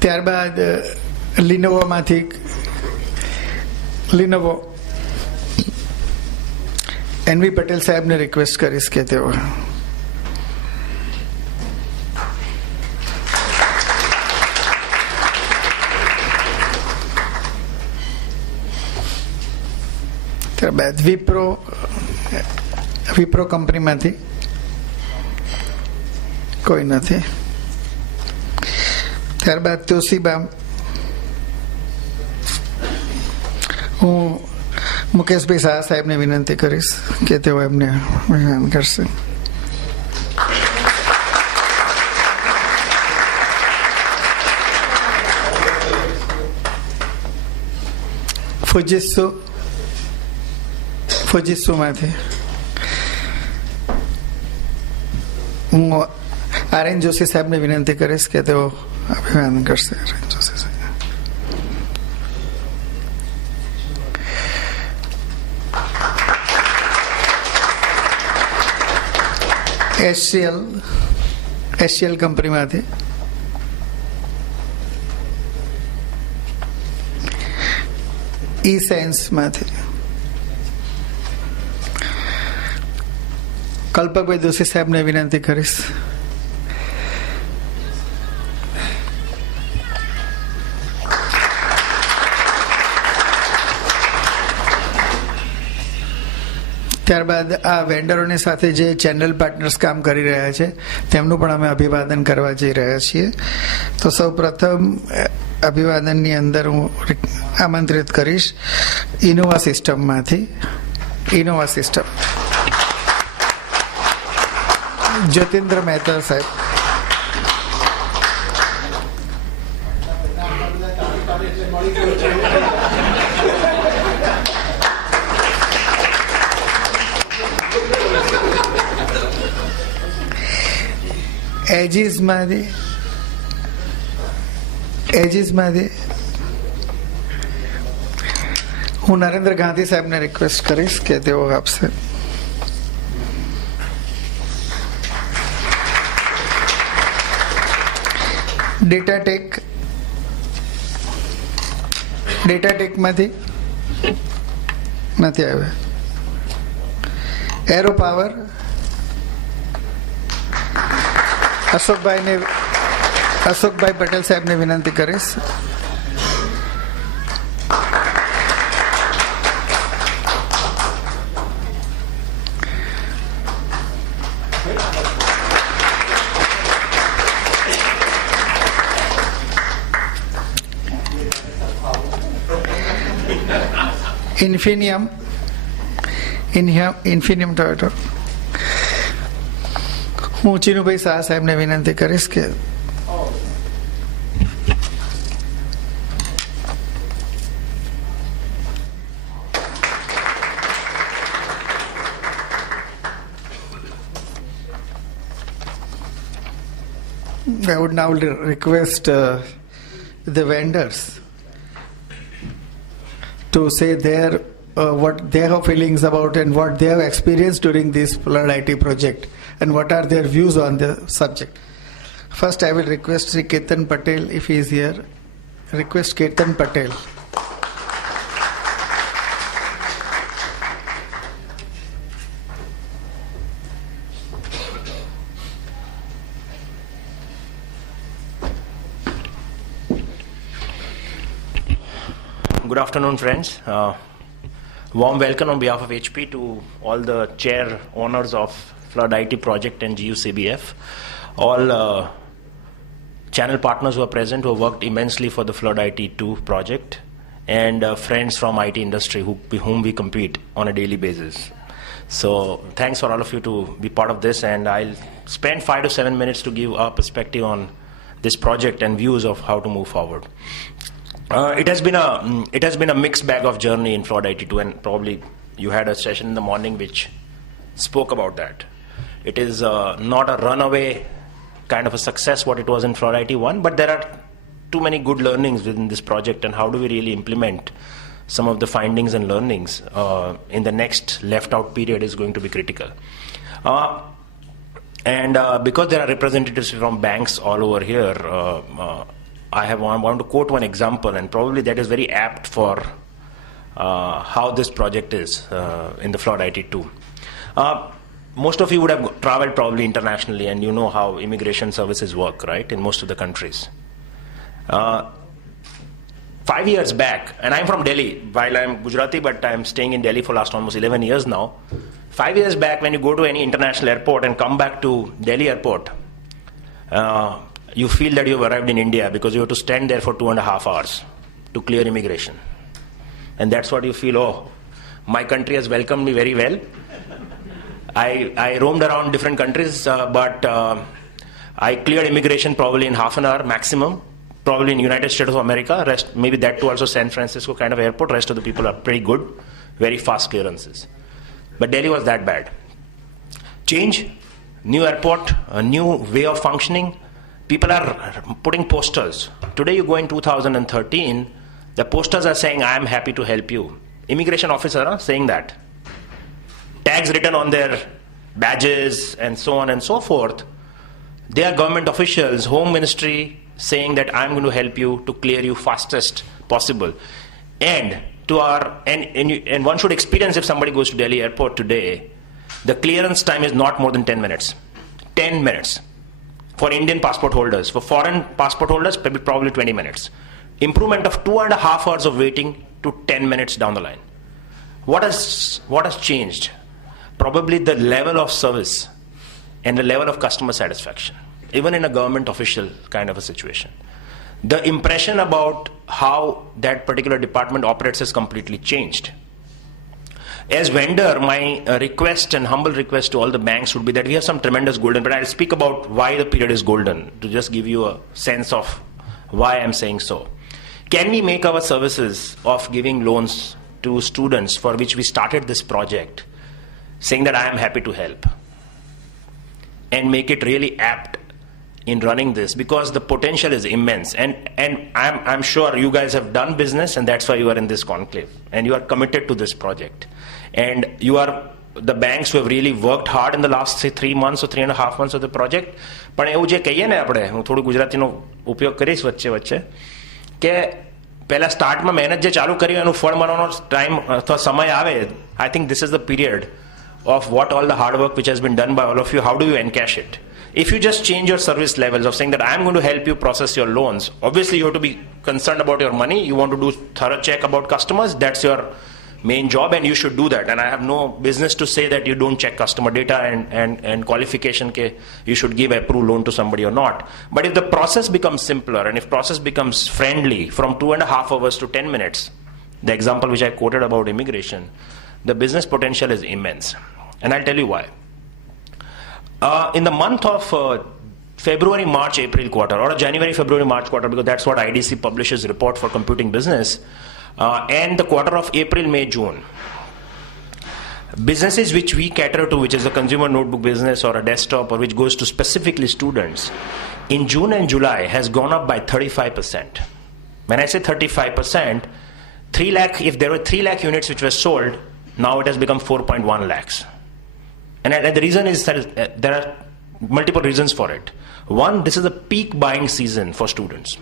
ત્યારબાદ Lenovo NV Patel સાહેબને request કરીશ કે તેઓ ત્યારબાદ વિપ્રો કંપનીમાંથી કોઈ નથી. ત્યારબાદ તોશીબા, હું મુકેશભાઈ શાહ સાહેબને વિનંતી કરીશ કે તેઓ એમને વખાણ કરશે. ફુજીસ્સુમાંથી હું RN જોશી સાહેબને વિનંતી કરીશ કે તેઓ અભિવાદન કરશે. RN જોશી સાહેબ. HCL કંપનીમાંથી સાયન્સમાંથી કલ્પકભાઈ દોશી સાહેબને વિનંતી કરીશ. ત્યારબાદ આ વેન્ડરોની સાથે જે ચેનલ પાર્ટનર્સ કામ કરી રહ્યા છે તેમનું પણ અમે અભિવાદન કરવા જઈ રહ્યા છીએ. તો સૌ પ્રથમ અભિવાદનની અંદર હું આમંત્રિત કરીશ ઇનોવા સિસ્ટમમાંથી જ્યોતિન્દ્ર મહેતા સાહેબ. એજીસમાંથી હું નરેન્દ્ર ગાંધી સાહેબને રિક્વેસ્ટ કરીશ કે તેઓ આપશે. ડેટાટેકમાંથી નથી આવ્યા. એરો પાવર અશોકભાઈ પટેલ સાહેબને વિનંતી કરીશ. ઇન્ફિનિયમ ટોયોટો હું ચીનુભાઈ શાહ સાહેબને વિનંતી કરીશ કે I would now request the vendors to say what their feelings about and what they have experienced during this Flood IT project and what are their views on the subject. First, I will request Sri Ketan Patel, if he is here. Request Ketan Patel. Good afternoon, friends. Warm welcome on behalf of HP to all the chair owners of Flood IT project and GUCBF, all channel partners who are present, who have worked immensely for the Flood IT 2 project, and friends from IT industry whom we compete on a daily basis. So thanks for all of you to be part of this, and I'll spend 5 to 7 minutes to give our perspective on this project and views of how to move forward. It has been a mixed bag of journey in Flood IT 2, and probably you had a session in the morning which spoke about that. It is not a runaway kind of a success what it was in Flood IT 1, but there are too many good learnings within this project, and how do we really implement some of the findings and learnings in the next left out period is going to be critical. And because there are representatives from banks all over here, I want to quote one example, and probably that is very apt for how this project is in the Flood IT 2. Most of you would have traveled probably internationally, and you know how immigration services work, right, in most of the countries. 5 years back, and I'm from Delhi, while I'm Gujarati, but I'm staying in Delhi for last almost 11 years now. 5 years back, when you go to any international airport and come back to Delhi airport, you feel that you've arrived in India because you have to stand there for 2.5 hours to clear immigration. And that's what you feel, oh, my country has welcomed me very well. I roamed around different countries, but I cleared immigration probably in half an hour maximum, probably in United States of America, rest, maybe that too also San Francisco kind of airport, rest of the people are pretty good, very fast clearances. But Delhi was that bad. Change, new airport, a new way of functioning. People are putting posters. Today you go in 2013, the posters are saying, I am happy to help you. Immigration officer saying that. Tags written on their badges and so on and so forth. They are government officials, Home Ministry saying that I'm going to help you to clear you fastest possible. And one should experience if somebody goes to Delhi airport today, the clearance time is not more than 10 minutes. 10 minutes. For Indian passport holders. For foreign passport holders, probably 20 minutes. Improvement of 2.5 hours of waiting to 10 minutes down the line. What has changed? Probably the level of service and the level of customer satisfaction, even in a government official kind of a situation. The impression about how that particular department operates has completely changed. As vendor, my request and humble request to all the banks would be that we have some tremendous golden, but I'll speak about why the period is golden to just give you a sense of why I'm saying so. Can we make our services of giving loans to students for which we started this project, saying that I am happy to help, and make it really apt in running this, because the potential is immense, and I'm sure you guys have done business, and that's why you are in this conclave and you are committed to this project, and you are the banks who have really worked hard in the last say 3 months or 3.5 months of the project. પણ એવું જે કહીએ ને આપણે, હું થોડું ગુજરાતીનો ઉપયોગ કરીશ વચ્ચે કે પહેલા સ્ટાર્ટમાં મહેનત જે ચાલુ કરી એનું ફળ મળવાનો ટાઈમ અથવા સમય આવે, I think this is the period of what all the hard work which has been done by all of you, how do you encash it? If you just change your service levels of saying that I'm going to help you process your loans, obviously you have to be concerned about your money, you want to do thorough check about customers, that's your main job and you should do that. And I have no business to say that you don't check customer data and qualification ke you should give approved loan to somebody or not. But if the process becomes simpler and if process becomes friendly from 2.5 hours to 10 minutes, the example which I quoted about immigration, the business potential is immense. And I'll tell you why. In the month of February, March, April quarter, or January, February, March quarter, because that's what IDC publishes report for computing business, and the quarter of April, May, June, businesses which we cater to, which is a consumer notebook business or a desktop or which goes to specifically students, in June and July has gone up by 35%. When I say 35%, 3 lakh, if there were 3 lakh units which were sold, now it has become 4.1 lakhs. And the reason is that there are multiple reasons for it. One, this is the peak buying season for students.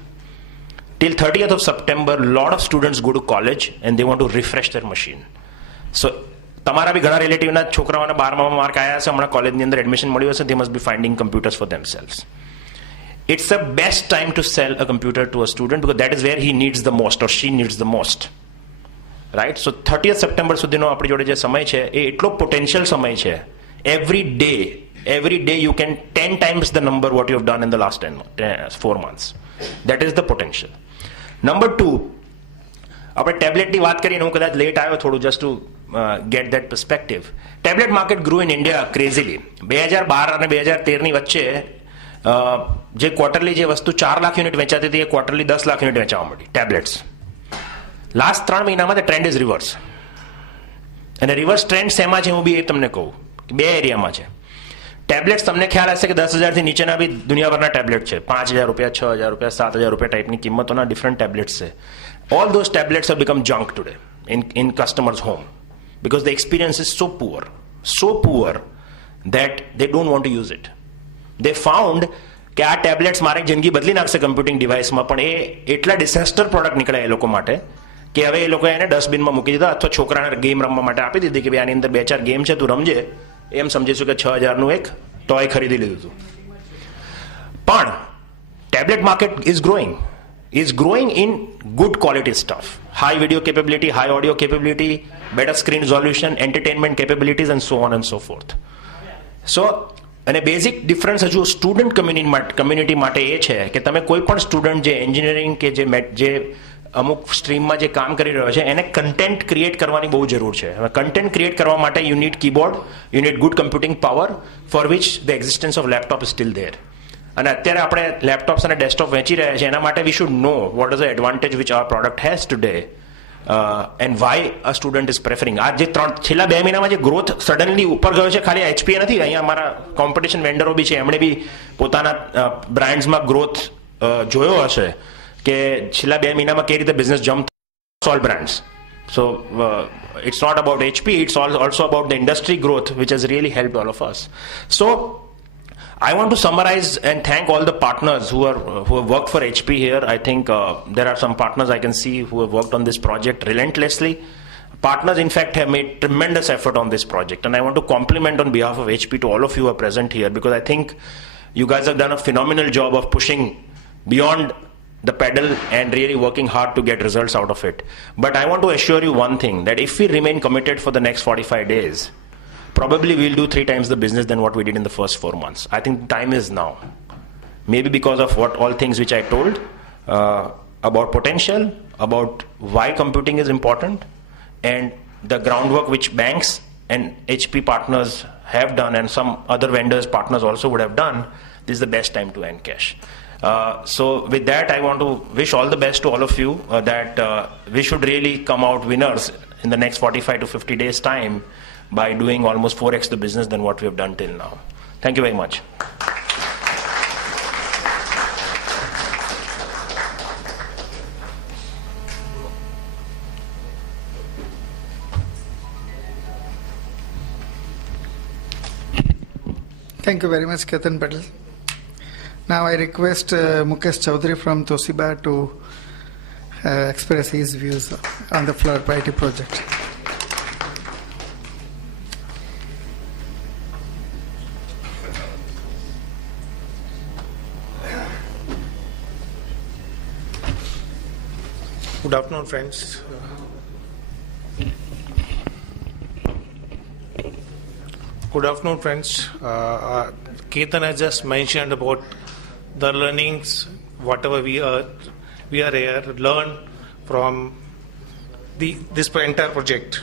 Till 30th of September, a lot of students go to college and they want to refresh their machine. So, તમારા બી ઘણા રિલેટિવના છોકરાઓના 12માં mark આવ્યા હશે, હમણાં કોલેજની અંદર admission મળ્યું હશે, they must be finding computers for themselves. It's the best time to sell a computer to a student because that is where he needs the most or she needs the most. Right? So 30th September સુધીનો આપણી જોડે જે સમય છે એ એટલો potential સમય છે. Every day you can 10 times the number what you have done in the last 4 months. That is the potential. Number 2, આપણે ટેબ્લેટની વાત કરીએ, હું કદાચ લેટ આવ્યો થોડું just to get that perspective. Tablet market grew in India crazily. 2012 અને 2013ની વચ્ચે જે ક્વાર્ટરલી જે વસ્તુ 4 લાખ યુનિટ વેચાતી હતી એ ક્વાર્ટરલી 10 લાખ યુનિટ વેચાવા મળી ટેબ્લેટ્સ. લાસ્ટ 3 મહિનામાં the trend is reverse. અને રિવર્સ ટ્રેન્ડ શેમાં છે હું બી એ તમને કહું. 2 એરિયામાં છે. ટેબ્લેટ્સ તમને ખ્યાલ હશે કે 10,000થી નીચેના બી દુનિયાભરના ટેબ્લેટ છે. 5,000 રૂપિયા, 6,000 રૂપિયા, 7,000 રૂપિયા ટાઈપની કિંમતોના ડિફરન્ટ ટેબ્લેટ્સ છે. All those tablets have become junk today in customers' home because the experience is so poor that they don't want to use it. They found કે આ ટેબ્લેટ્સ મારી જિંદગી બદલી નાખશે કમ્પ્યુટિંગ ડિવાઇસમાં, પણ એ એટલા ડિઝાસ્ટર પ્રોડક્ટ નીકળ્યા એ લોકો માટે કે હવે એ લોકોએ એને ડસ્ટબિનમાં મૂકી દીધા અથવા છોકરાને ગેમ રમવા માટે આપી દીધી કે ભાઈ આની અંદર 2-4 ગેમ છે, તું રમજે. એમ સમજીશું કે 6,000નું એક ટોય ખરીદી લીધું હતું. પણ tablet market is growing in good quality stuff, high video capability, high audio capability, better screen resolution, entertainment capabilities, and so on and so forth. So અને બેઝિક ડિફરન્સ હજુ સ્ટુડન્ટ કમ્યુનિટી માટે એ છે કે તમે કોઈ પણ સ્ટુડન્ટ જે engineering કે જે અમુક સ્ટ્રીમમાં જે કામ કરી રહ્યો છે એને કન્ટેન્ટ ક્રિએટ કરવાની બહુ જરૂર છે. હવે કન્ટેન્ટ ક્રિએટ કરવા માટે you need keyboard, you need good computing power, for which the existence of laptop is still there. અને અત્યારે આપણે લેપટોપ્સ અને ડેસ્કટોપ વેચી રહ્યા છીએ, એના માટે we should know what is the advantage which our product has today and why a student is preferring. આ જે છેલ્લા 2 મહિનામાં જે ગ્રોથ સડનલી ઉપર ગયો છે, ખાલી એચપી નથી, અહીંયા અમારા કોમ્પિટિશન વેન્ડરો બી છે, એમણે બી પોતાના બ્રાન્ડ્સમાં ગ્રોથ જોયો હશે કે છેલ્લા 2 મહિનામાં કઈ રીતે business jump all brands. So it's not about HP, it's also about the industry growth which has really helped all of us. So I want to summarize and thank all the partners who have worked for HP here. I think there are some partners I can see who have worked on this project relentlessly. Partners, in fact, have made tremendous effort on this project, and I want to compliment on behalf of HP to all of you who are present here, because I think you guys have done a phenomenal job of pushing beyond the pedal and really working hard to get results out of it. But I want to assure you one thing, that if we remain committed for the next 45 days, probably we'll do 3 times the business than what we did in the first 4 months. I think time is now. Maybe because of all things which I told about potential, about why computing is important, and the groundwork which banks and HP partners have done, and some other vendors partners also would have done. This is the best time to Encash. So with that, I want to wish all the best to all of you, that we should really come out winners in the next 45 to 50 days time by doing almost 4x the business than what we have done till now. Thank you very much. Thank you very much, Ketan Patel. Now I request Mukesh Chaudhary from Toshiba to express his views on the Flood IT project. Good afternoon, friends. Good afternoon, friends. Ketan has just mentioned about the learnings, whatever we are here learn from this entire project.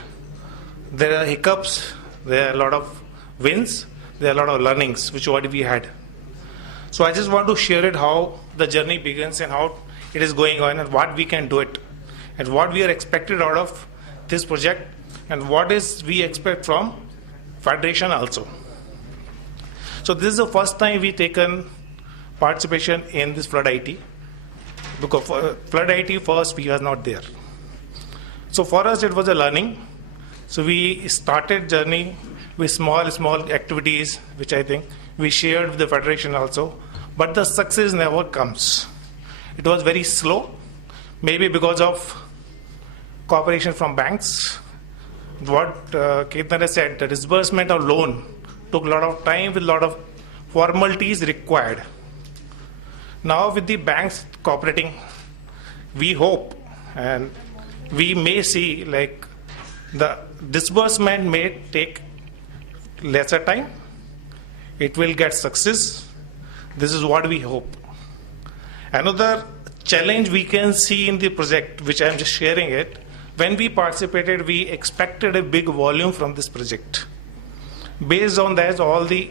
There are hiccups, there are a lot of wins, there are a lot of learnings which what we had. So I just want to share it how the journey begins and how it is going on and what we can do it and what we are expected out of this project and what is we expect from Federation also. So this is the first time we taken participation in this Flood IT, because for Flood IT first we are not there. So for us it was a learning. So we started journey with small activities which I think we shared with the Federation also, but the success never comes. It was very slow, maybe because of cooperation from banks. What Ketan has said, the disbursement of loan took a lot of time with a lot of formalities required. Now with the banks cooperating, we hope and we may see like the disbursement may take lesser time. It will get success. This is what we hope. Another challenge we can see in the project, which I am just sharing it, when we participated, we expected a big volume from this project. Based on that, all the